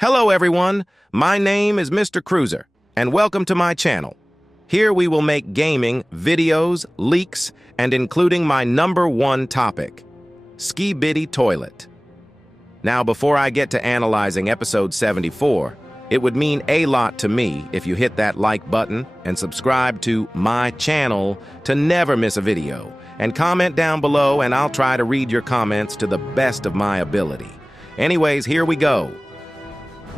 Hello everyone, my name is Mr. Cruiser, and welcome to my channel. Here we will make gaming, videos, leaks, and including my #1 topic, Skibidi toilet. Now before I get to analyzing episode 74, it would mean a lot to me if you hit that like button and subscribe to my channel to never miss a video, and comment down below and I'll try to read your comments to the best of my ability. Anyways, here we go.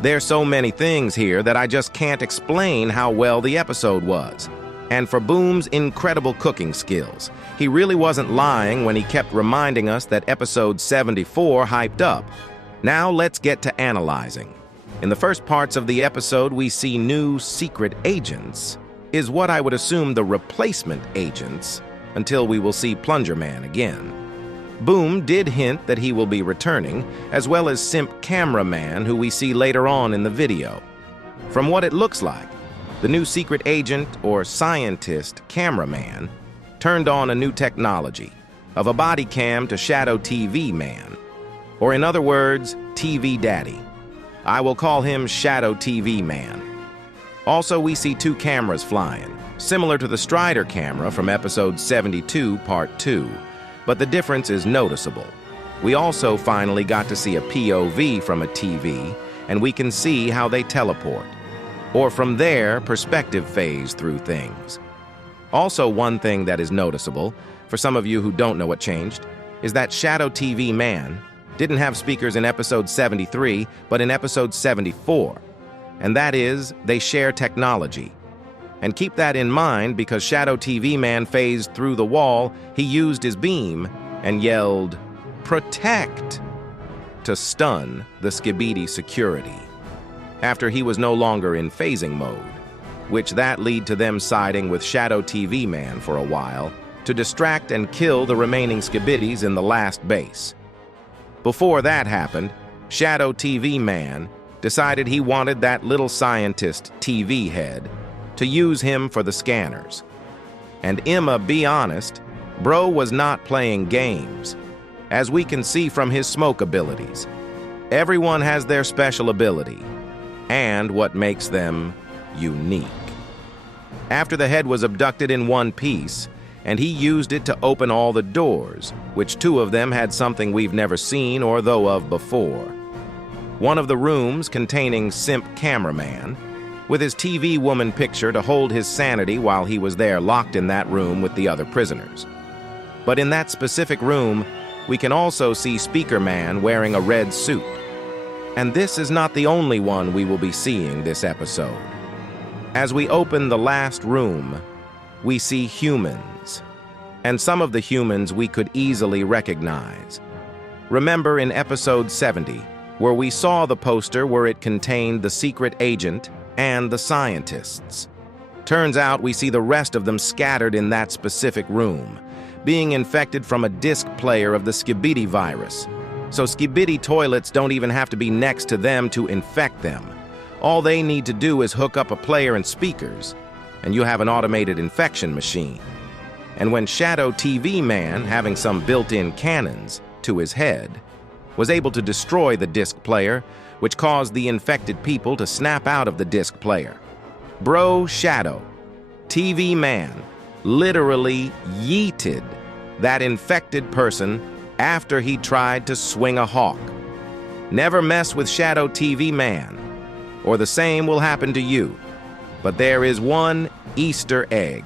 There's so many things here that I just can't explain how well the episode was. And for Boom's incredible cooking skills, he really wasn't lying when he kept reminding us that episode 74 hyped up. Now let's get to analyzing. In the first parts of the episode, we see new secret agents, is what I would assume the replacement agents, until we will see Plunger Man again. Boom did hint that he will be returning, as well as Simp Cameraman, who we see later on in the video. From what it looks like, the new secret agent or scientist Cameraman turned on a new technology, of a body cam to Shadow TV Man, or in other words, TV Daddy. I will call him Shadow TV Man. Also, we see 2 cameras flying, similar to the Strider camera from episode 72, part 2. But the difference is noticeable. We also finally got to see a POV from a TV, and we can see how they teleport, or from their perspective phase through things. Also, one thing that is noticeable, for some of you who don't know what changed, is that Shadow TV Man didn't have speakers in episode 73, but in episode 74. And that is, they share technology. And keep that in mind because Shadow TV Man phased through the wall, he used his beam and yelled, "Protect!" to stun the Skibidi security. After he was no longer in phasing mode, which that lead to them siding with Shadow TV Man for a while to distract and kill the remaining Skibidis in the last base. Before that happened, Shadow TV Man decided he wanted that little scientist TV head to use him for the scanners. And Emma, be honest, bro was not playing games, as we can see from his smoke abilities. Everyone has their special ability, and what makes them unique. After the head was abducted in one piece, and he used it to open all the doors, which 2 of them had something we've never seen or though of before. One of the rooms containing Simp Cameraman, with his TV woman picture to hold his sanity while he was there locked in that room with the other prisoners. But in that specific room, we can also see Speaker Man wearing a red suit. And this is not the only one we will be seeing this episode. As we open the last room, we see humans. And some of the humans we could easily recognize. Remember in episode 70, where we saw the poster where it contained the secret agent and the scientists. Turns out we see the rest of them scattered in that specific room, being infected from a disc player of the Skibidi virus. So Skibidi toilets don't even have to be next to them to infect them. All they need to do is hook up a player and speakers, and you have an automated infection machine. And when Shadow TV Man, having some built-in cannons to his head, was able to destroy the disc player, which caused the infected people to snap out of the disc player. Bro Shadow TV Man literally yeeted that infected person after he tried to swing a hawk. Never mess with Shadow TV Man, or the same will happen to you. But there is one Easter egg.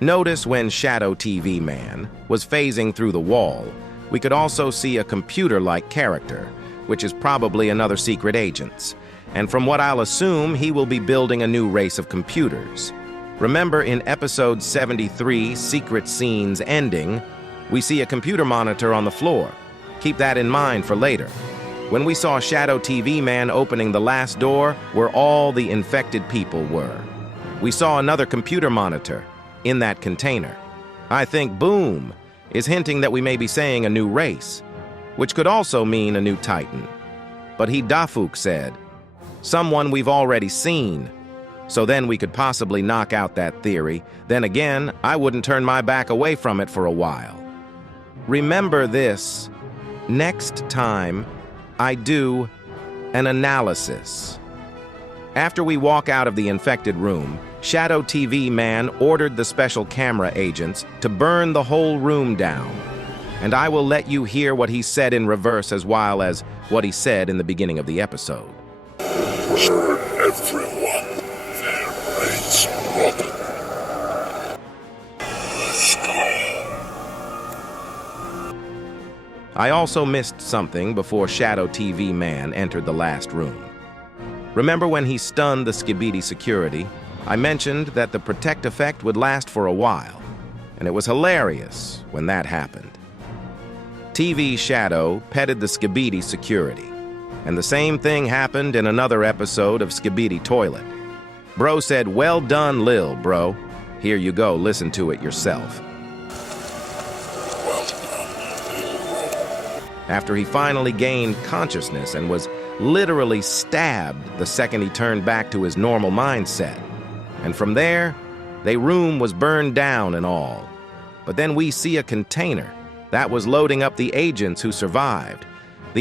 Notice when Shadow TV Man was phasing through the wall, we could also see a computer-like character, which is probably another secret agent's. And from what I'll assume, he will be building a new race of computers. Remember in episode 73, Secret Scenes Ending, we see a computer monitor on the floor. Keep that in mind for later. When we saw Shadow TV Man opening the last door where all the infected people were, we saw another computer monitor in that container. I think Boom is hinting that we may be saying a new race, which could also mean a new Titan. But Dafuq said, someone we've already seen, so then we could possibly knock out that theory. Then again, I wouldn't turn my back away from it for a while. Remember this, next time I do an analysis. After we walk out of the infected room, Shadow TV Man ordered the special camera agents to burn the whole room down. And I will let you hear what he said in reverse as well as what he said in the beginning of the episode. Burn everyone. Their brains rotten. Let's go. I also missed something before Shadow TV Man entered the last room. Remember when he stunned the Skibidi security? I mentioned that the protect effect would last for a while, and it was hilarious when that happened. TV Shadow petted the Skibidi security, and the same thing happened in another episode of Skibidi Toilet. Bro said, "Well done, Lil, bro." Here you go, listen to it yourself. Well done, Lil bro. After he finally gained consciousness and was literally stabbed the second he turned back to his normal mindset. And from there, the room was burned down and all. But then we see a container that was loading up the agents who survived,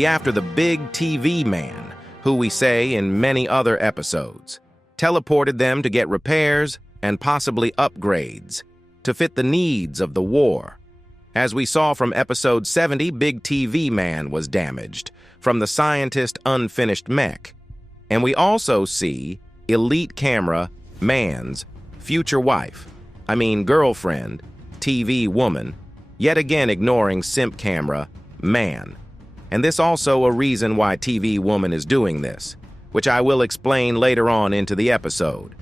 after the big TV man, who we say in many other episodes, teleported them to get repairs and possibly upgrades to fit the needs of the war. As we saw from episode 70, Big TV Man was damaged from the scientist unfinished mech. And we also see Elite Camera Man's future girlfriend, TV Woman, yet again ignoring Simp Camera Man. And this also a reason why TV Woman is doing this, which I will explain later on into the episode.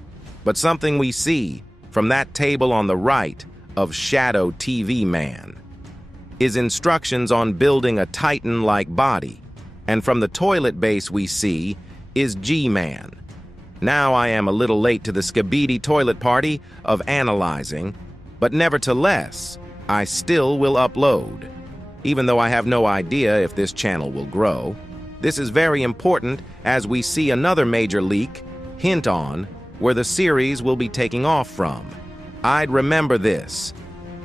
But something we see from that table on the right of Shadow TV Man is instructions on building a Titan-like body, and from the toilet base we see is G-Man. Now I am a little late to the Skibidi toilet party of analyzing, but nevertheless, I still will upload. Even though I have no idea if this channel will grow, this is very important as we see another major leak, hint on, where the series will be taking off from. I'd remember this.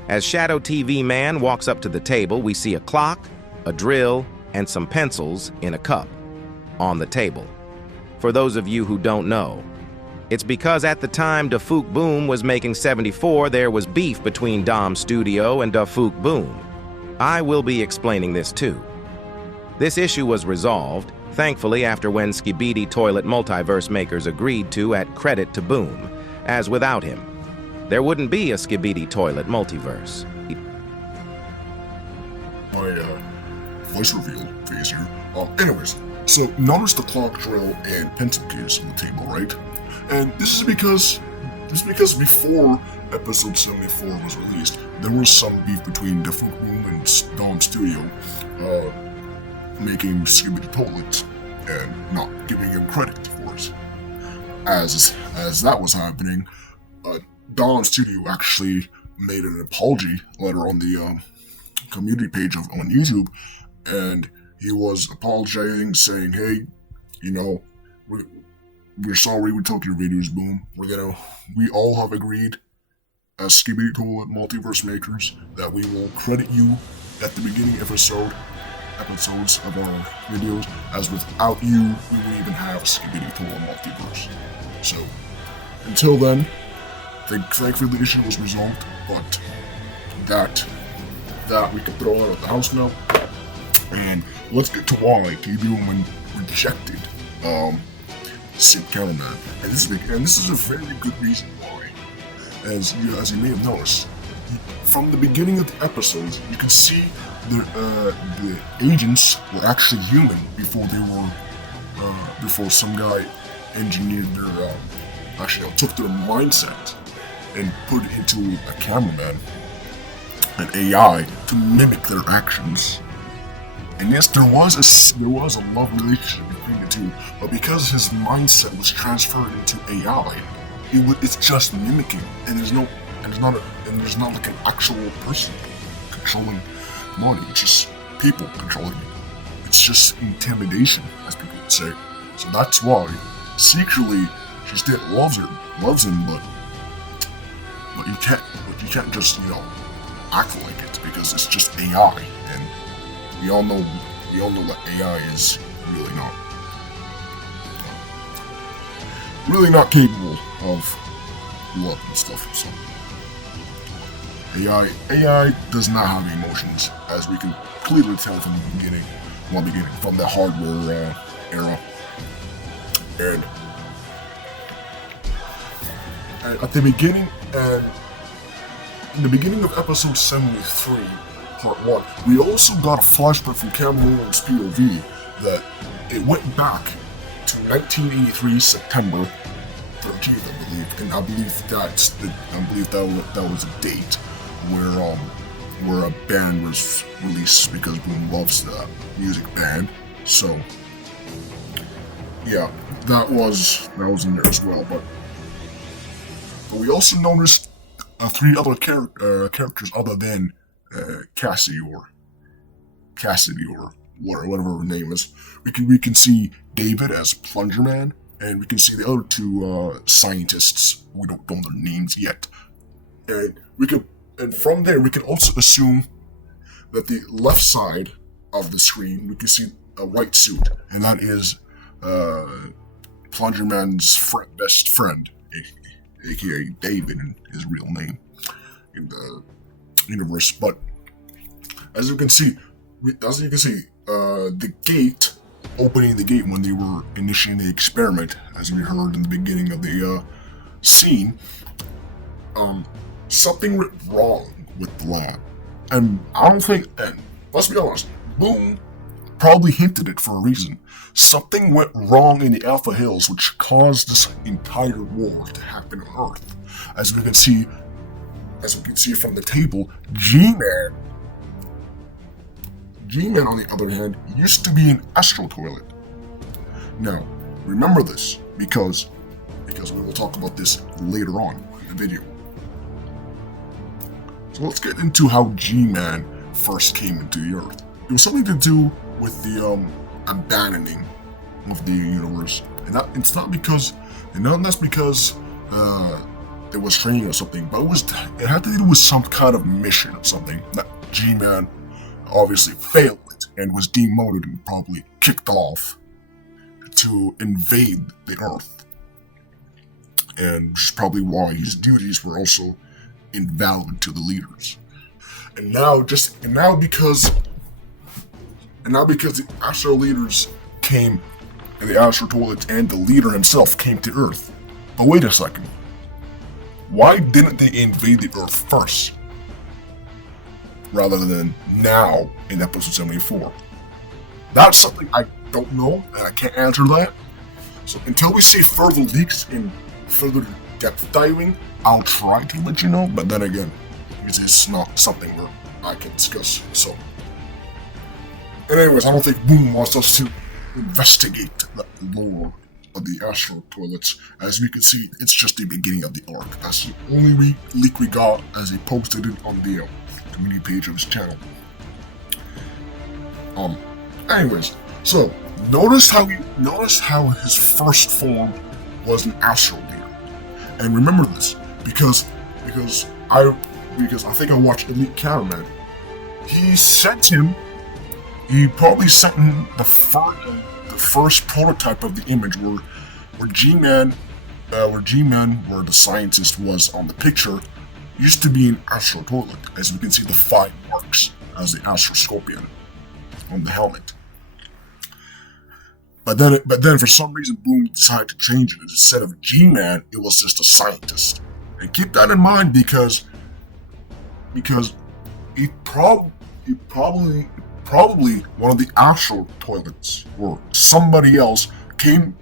As Shadow TV Man walks up to the table, we see a clock, a drill, and some pencils in a cup on the table. For those of you who don't know, it's because at the time Dafuq Boom was making 74, there was beef between Dom Studio and Dafuq Boom. I will be explaining this too. This issue was resolved, thankfully, after when Skibidi Toilet Multiverse makers agreed to at credit to Boom, as without him, there wouldn't be a Skibidi Toilet Multiverse. My voice reveal phase here. Anyways, so notice the clock, drill, and pencil case on the table, right? And this is because before episode 74 was released, there was some beef between Dafuq Boom and Dom Studio, making Skibidi Toilets and not giving him credit for it. As that was happening, Dom Studio actually made an apology letter on the community page on YouTube, and he was apologizing, saying, "Hey, we're sorry we took your videos, Boom. We all have agreed as Skibidi Toilet Multiverse makers that we will credit you at the beginning episodes of our videos, as without you, we wouldn't even have a Skibidi Toilet Multiverse. So, until then, thankfully the issue was resolved, but that we can throw out of the house now. And let's get to why TV Woman rejected Simp Cameraman. And this is a very good reason why. As you may have noticed, from the beginning of the episodes, you can see the agents were actually human before some guy engineered took their mindset and put it into a cameraman, an AI, to mimic their actions. And yes, there was a love relationship between the two, but because his mindset was transferred into AI, it's just mimicking, and there's not like an actual person controlling the body. It's just people controlling it. It's just intimidation, as people would say. So that's why secretly she still loves him, but you can't just act like it, because it's just AI, and we all know that AI is really not really not capable of love and stuff. So AI does not have emotions, as we can clearly tell from the beginning, from the hardware era. And at the beginning, in the beginning of episode 73, part 1, we also got a flashback from Cameron's POV that it went back to 1983 September 13th, I believe, and I believe that was a date where a band was released, because Boom loves that music band. So yeah, that was in there as well. But we also noticed 3 other characters other than Cassidy or whatever her name is. We can see David as Plunger Man, and we can see the other 2 scientists. We don't know their names yet, and from there we can also assume that the left side of the screen we can see a white suit, and that is Plunger Man's best friend, aka David, in his real name in the universe. But as you can see, the gate, opening the gate when they were initiating the experiment, as we heard in the beginning of the scene, something went wrong with the lab. And I don't think, and let's be honest, Boom probably hinted it for a reason. Something went wrong in the Alpha Hills, which caused this entire war to happen on Earth. As we can see from the table, G-Man, on the other hand, used to be an astral toilet. Now, remember this, because we will talk about this later on in the video. So let's get into how G-Man first came into the Earth. It was something to do with the abandoning of the universe, and that's because there was training or something, but it had to do with some kind of mission or something that G-Man obviously failed it and was demoted and probably kicked off to invade the Earth, and which is probably why his duties were also invalid to the leaders. And now because the astral leaders came, and the astral toilets and the leader himself came to Earth. But wait a second. Why didn't they invade the Earth first, rather than now in episode 74? That's something I don't know, and I can't answer that. So until we see further leaks and further depth diving, I'll try to let you know, but then again, it's not something that I can discuss. So, and anyways, I don't think Boom wants us to investigate the lore of the astral toilets. As we can see, it's just the beginning of the arc. That's the only leak we got, as he posted it on the community page of his channel. Anyways, so notice how his first form was an astral leader. And remember this, because I think I watched Elite Cameraman. He probably sent him the first prototype of the image where G-Man, where the scientist was on the picture, used to be an astral toilet, as we can see the 5 marks as the astral scorpion on the helmet. But then for some reason, Boom decided to change it. Instead of G-Man, it was just a scientist. And keep that in mind, because he probably one of the astral toilets or somebody else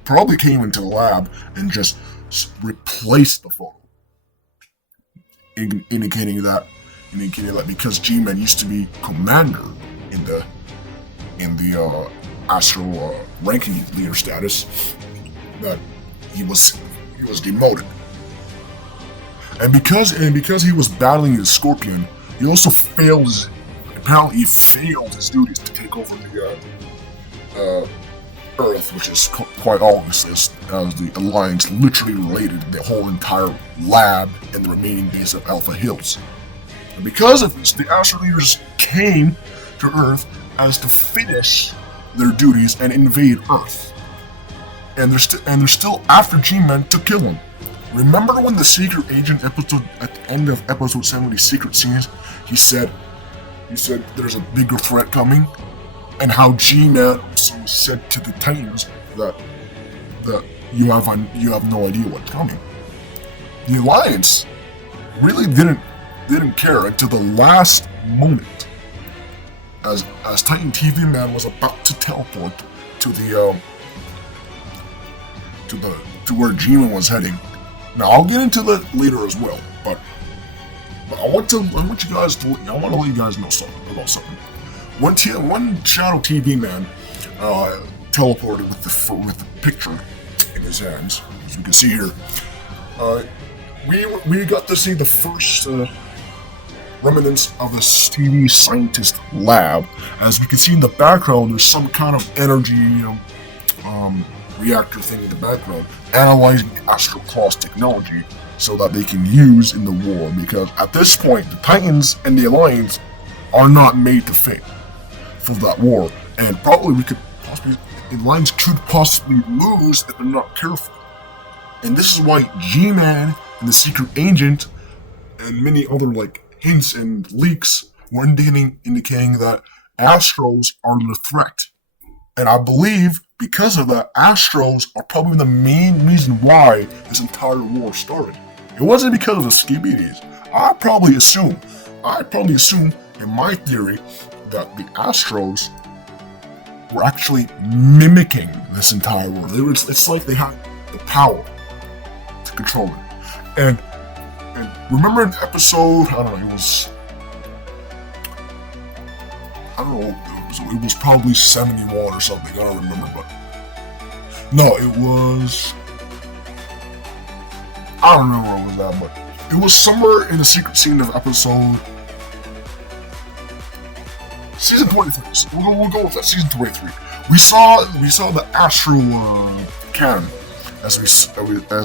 probably came into the lab and just replaced the photo, indicating that because G-Man used to be commander in the astral ranking leader status, that he was demoted. And because he was battling the Scorpion, he also failed his duties to take over the Earth, which is quite obvious, as the Alliance literally raided the whole entire lab and the remaining base of Alpha Hills. And because of this, the astral leaders came to Earth as to finish their duties and invade Earth. and they're still after G-Man to kill him. Remember when the secret agent episode at the end of episode 70 secret scenes, he said there's a bigger threat coming, and how G-Man also said to the Titans that you have no idea what's coming. The Alliance really didn't care until the last moment, as Titan TV Man was about to teleport to where G-Man was heading. Now I'll get into that later as well, but I want to let you guys know something. One Shadow TV Man teleported with the picture in his hands, as you can see here. We got to see the first remnants of this TV scientist lab. As we can see in the background, there's some kind of energy reactor thing in the background, analyzing the Astral Claws technology so that they can use in the war, because at this point, the Titans and the Alliance are not made to fight for that war, and probably the Alliance could possibly lose if they're not careful. And this is why G-Man and the Secret Agent and many other hints and leaks were indicating that Astros are the threat. And I believe because of that, Astros are probably the main reason why this entire war started. It wasn't because of the Skibidis. I probably assume in my theory that the Astros were actually mimicking this entire war. It's like they had the power to control it. And remember in episode, it was probably 71 or something, I don't remember, but no, it was, I don't remember where it was at, but it was somewhere in the secret scene of episode, season 23, so we'll go with that, season 23. We saw the Astral cannon as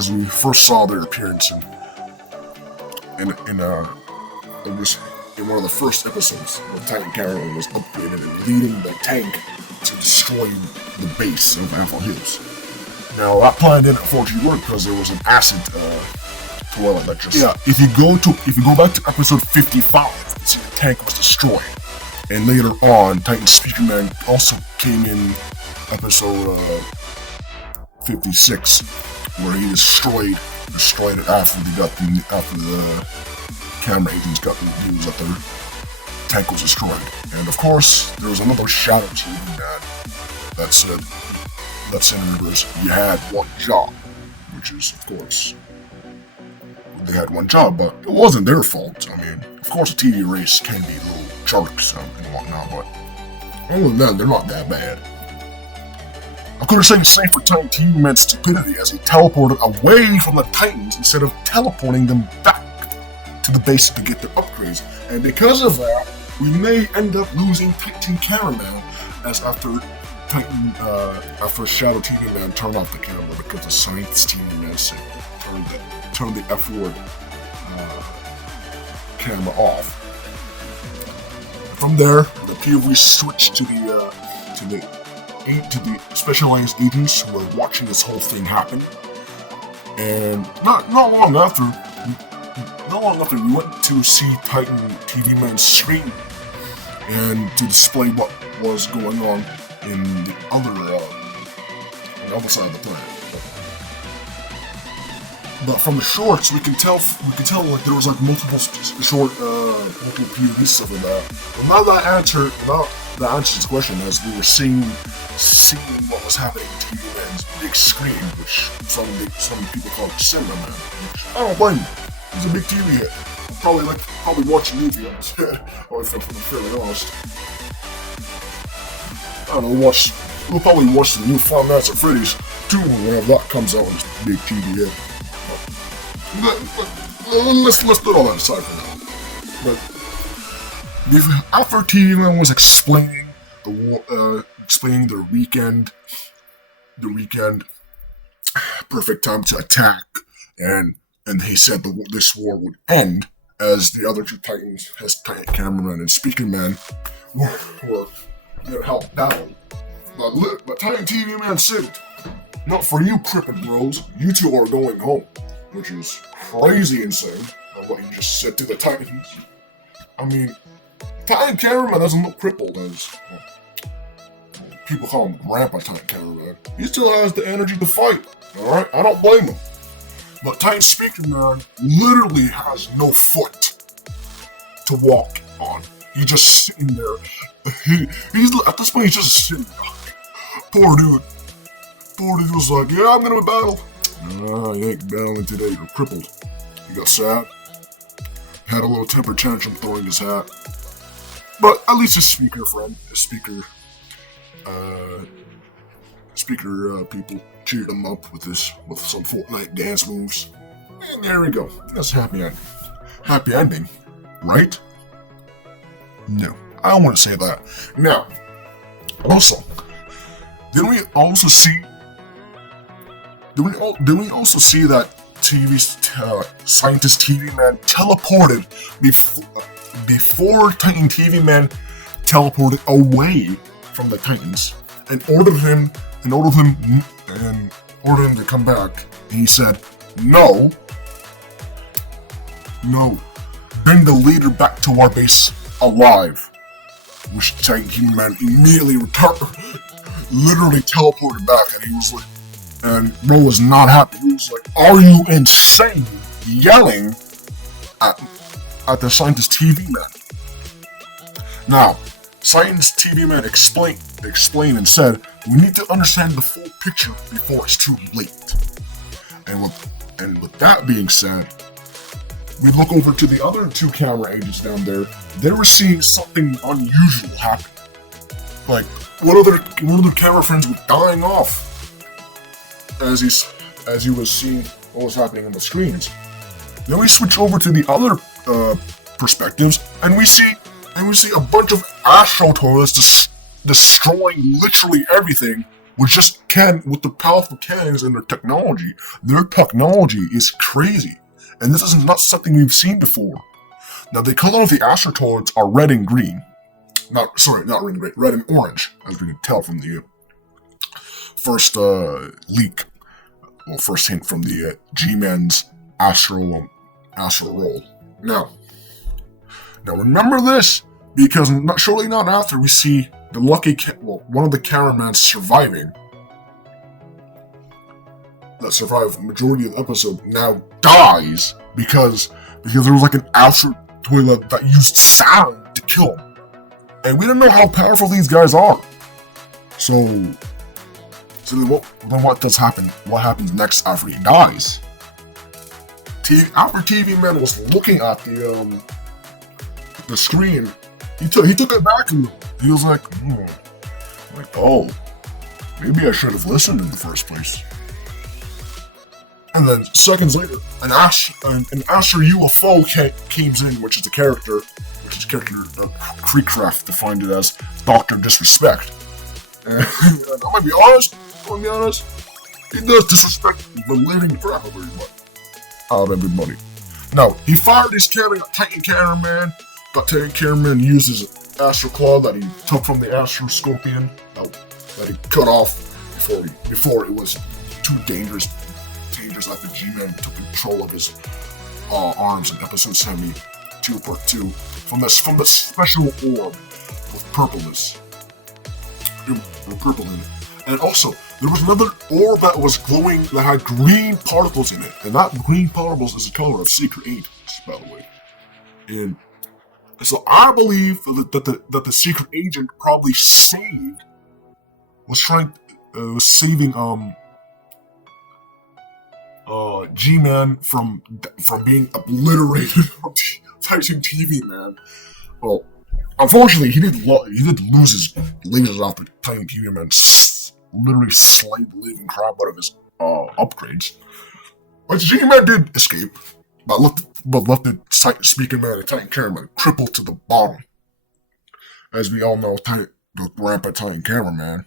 we first saw their appearance in one of the first episodes. The Titan Caravan was upgraded and leading the tank to destroy the base of Apple Hills. Now that plan didn't unfortunately work because there was an acid toilet that just If you go back to episode 55, you see the tank was destroyed. And later on, Titan Speaker Man also came in episode 56, where he destroyed it after the camera agents got the news that their tank was destroyed. And of course, there was another Shadow TV Man that said, Senators, you had one job, which is, of course, they had one job, but it wasn't their fault. I mean, of course, a TV race can be little jerks and whatnot, but other than that, they're not that bad. I could have said the same for Titan TV Man's stupidity as he teleported away from the Titans instead of teleporting them back to the base to get their upgrades. And because of that, we may end up losing Titan Caravan as after Shadow TV Man turned off the camera because the Science TV Man said turn the F-word camera off. From there, the POV switched to the specialized agents who were watching this whole thing happen. And not long after, we went to see Titan TV Man scream and to display what was going on in the other side of the planet. But from the shorts, we can tell like there was like multiple POV stuff in that. But now that answers the question, as we were seeing what was happening to TV Man's big screen, which some people call it Cinema Man. Which I don't blame him. He's a big TV hit. Probably watch a movie on his head. If I'm fairly honest. I don't know. We'll probably watch the new Five Nights at Freddy's 2 whenever that comes out on this big TV hit. Let's put all that aside for now. But after TV Man was explaining the weekend perfect time to attack, and he said this war would end as the other two Titans, his Titan Cameraman and Speaker Man, were helped battle. But Titan TV Man said Not for you, crippled bros. You two are going home, which is crazy insane. What you just said to the Titans. I mean, Titan Cameraman doesn't look crippled as people call him Grandpa Titan Cameraman. He still has the energy to fight. All right, I don't blame him. But Titan Speaker Man literally has no foot to walk on. He's just sitting there. He's at this point he's just sitting there. Poor dude. Poor dude was like, yeah, I'm gonna battle. Nah, you ain't battling today. You're crippled. He got sad. Had a little temper tantrum throwing his hat. But at least his speaker friend, his speaker people cheered him up with some Fortnite dance moves. And there we go. That's a happy ending. Happy ending, right? No, I don't want to say that. Now, also, didn't we also see that Scientist TV Man teleported before Titan TV Man teleported away from the Titans and ordered him to come back. And he said, "No, bring the leader back to our base alive." Which Titan TV Man immediately literally teleported back, and he was like, and Ro was not happy. He was like, "Are you insane?" Yelling at the Scientist TV Man. Now, Scientist TV Man explained and said, "We need to understand the full picture before it's too late." And with that being said, we look over to the other two camera agents down there. They were seeing something unusual happen. Like one of their camera friends was dying off as he was seeing what was happening on the screens. Then we switch over to the other perspectives, and we see a bunch of astro toilets destroying literally everything with the powerful cannons and their technology. Their technology is crazy, and this is not something we've seen before. Now, the color of the astro toilets are red and green. Not red and green, red and orange, as we can tell from the first leak. Well, first hint from the G-Man's astro roll. Now remember this, because shortly not after we see the one of the cameramen surviving, that survived the majority of the episode, now dies because there was like an astro toilet that used sound to kill him. And we don't know how powerful these guys are. So then what does happen? What happens next after he dies? After TV Man was looking at the screen, he took it back a little. He was like, oh, maybe I should have listened in the first place. And then seconds later, an Astro UFO came in, which is character Creekcraft defined it as Dr. Disrespect. And I'm gonna be honest, he does disrespect the living crap out of everybody. Now, he fired his cannon at Titan Cameraman, but Titan Cameraman used his Astro Claw that he took from the Astro Scorpion that he cut off before it was too dangerous after G-Man took control of his arms in episode 72 part 2 from the special orb with purpleness. With purple in it. And also, there was another orb that was glowing that had green particles in it. And that green particles is the color of secret agents, by the way. And so I believe that the secret agent probably saving G-Man from being obliterated from Titan TV Man. Well, unfortunately, he did lose his lasers after Titan TV Man literally slayed the living crap out of his upgrades. But G-Man did escape, but left the Titan Speaker Man and Titan Cameraman crippled to the bottom. As we all know, the rampant Titan Cameraman.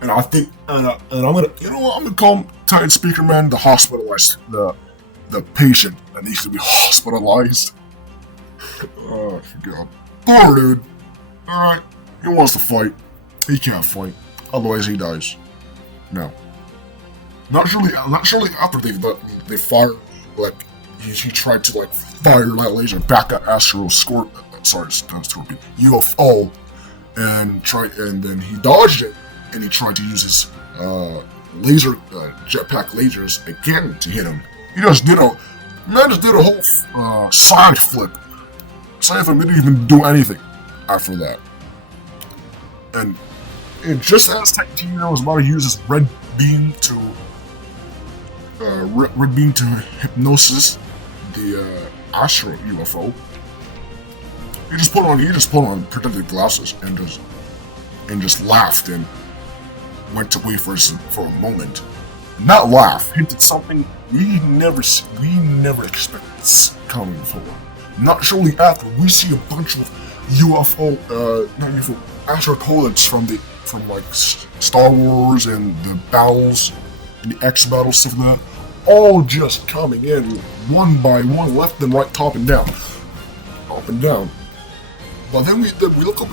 And I think, and I'm gonna call him Titan Speaker Man the hospitalized, the patient that needs to be hospitalized. Oh God, poor dude. Alright, he wants to fight. He can't fight. Otherwise he dies. No. Not surely after they fire, like, he tried to, like, fire that laser back at UFO, and then he dodged it, and he tried to use his, jetpack lasers again to hit him. He just did a whole, side flip. Side flip didn't even do anything after that. And just as Titan was about to use his red beam to hypnosis the Astro UFO, he just put on protective glasses and just laughed and went away for a moment. And that laugh hinted something we never expected coming before. Not shortly after, we see a bunch of Astro toilets from like Star Wars and the battles, and the X battle stuff like that, all just coming in one by one, left and right, top and down. But then we look up,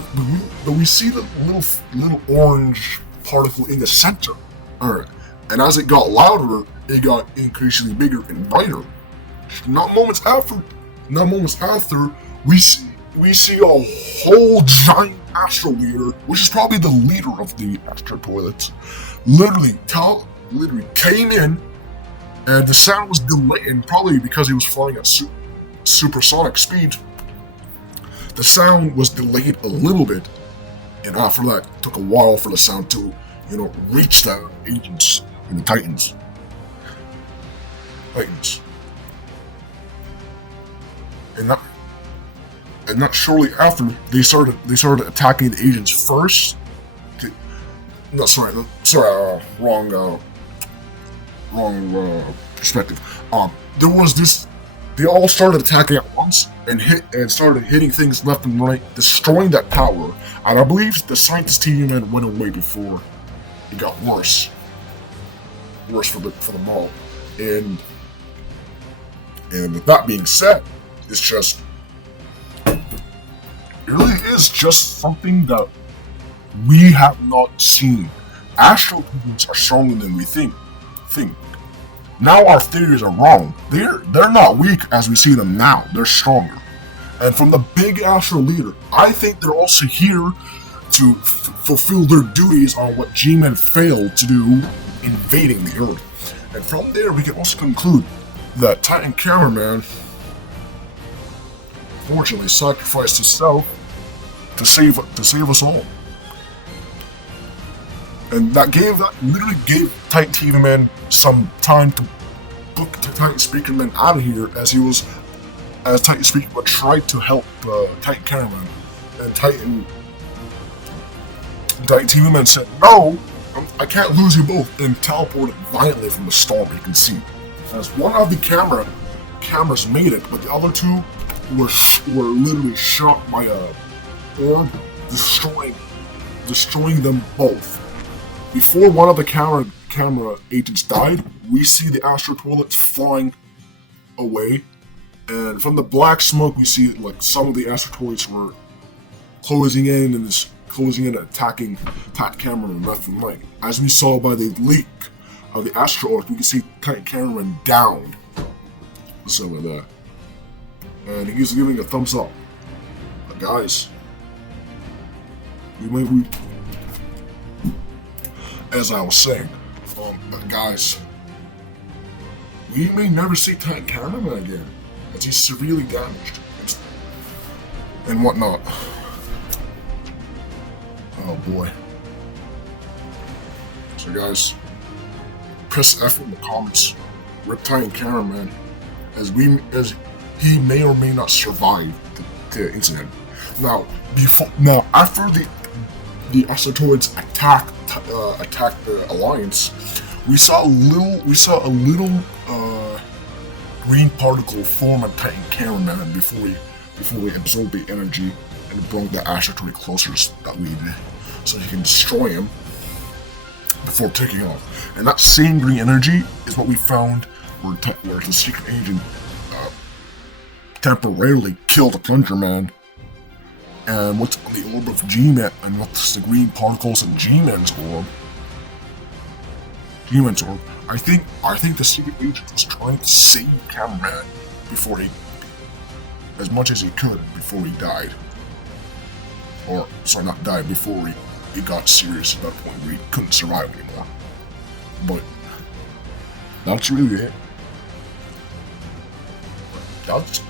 but we see the little orange particle in the center. Alright, and as it got louder, it got increasingly bigger and brighter. Not moments after, we see a whole giant Astro leader, which is probably the leader of the Astro toilets, literally came in, and the sound was delayed, probably because he was flying at supersonic speed. The sound was delayed a little bit, and after that, it took a while for the sound to, reach the agents and the Titans. And not shortly after, they started attacking the agents first. Wrong perspective. There was this. They all started attacking at once and started hitting things left and right, destroying that tower. And I believe the scientist team went away before it got worse for them all. And with that being said, it really is just something that we have not seen. Astro humans are stronger than we think. Now our theories are wrong. They're not weak as we see them now. They're stronger. And from the big Astro leader, I think they're also here to fulfill their duties on what G-Men failed to do, invading the Earth. And from there, we can also conclude that Titan Cameraman fortunately sacrificed himself to save us all. And that literally gave Titan TV Man some time to book Titan Speaker Man out of here, as Titan Speaker Man tried to help Titan Cameraman, and Titan TV Man said, "No, I can't lose you both," and teleported violently from the storm. You can see, as one of the cameras made it, but the other two were literally shot by a orb, destroying them both. Before one of the camera agents died, we see the Astro toilets flying away, and from the black smoke, we see like some of the Astro toilets were closing in and attacking Cameraman left and right. As we saw by the leak of the Astro orb, we can see Cameraman downed, something like that, and he's giving a thumbs up. But guys, as I was saying, guys, we may never see Titan Cameraman again, as he's severely damaged and whatnot. Oh boy. So guys, press F in the comments. Rip Titan Cameraman, as he may or may not survive the incident. Now after the Asteroids attacked the Alliance, we saw a little green particle form a Titan Cameraman before we absorb the energy and brought the Asteroid closer that we did, so he can destroy him before taking off. And that same green energy is what we found where the secret agent temporarily killed the Plunger Man And what's on the orb of G-Man, and what's the green particles in G-Man's orb? G-Man's orb. I think the secret agent was trying to save Cameraman before he, as much as he could before he died. Or, sorry, not died, before he got serious at that point where he couldn't survive anymore. But that's really it. That's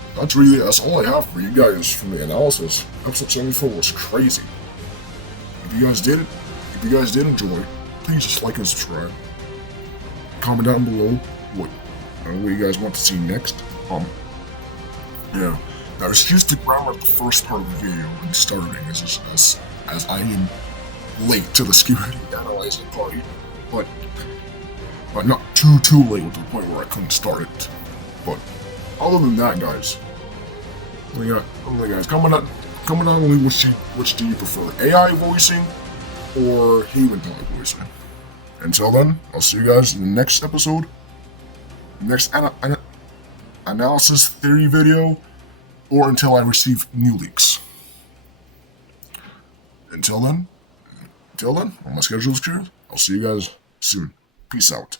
all I have for you guys from the analysis. Episode 74 was crazy. If you guys did enjoy, please just like and subscribe. Comment down below what you guys want to see next. Yeah. Now, excuse the grammar of the first part of the video and starting as I am late to the Skibidi analyzing party, but not too late to the point where I couldn't start it. But other than that, guys, comment down which do you prefer, AI voicing or human type voicing? Until then, I'll see you guys in the next episode, next analysis theory video, or until I receive new leaks. Until then, on my schedule is clear. I'll see you guys soon. Peace out.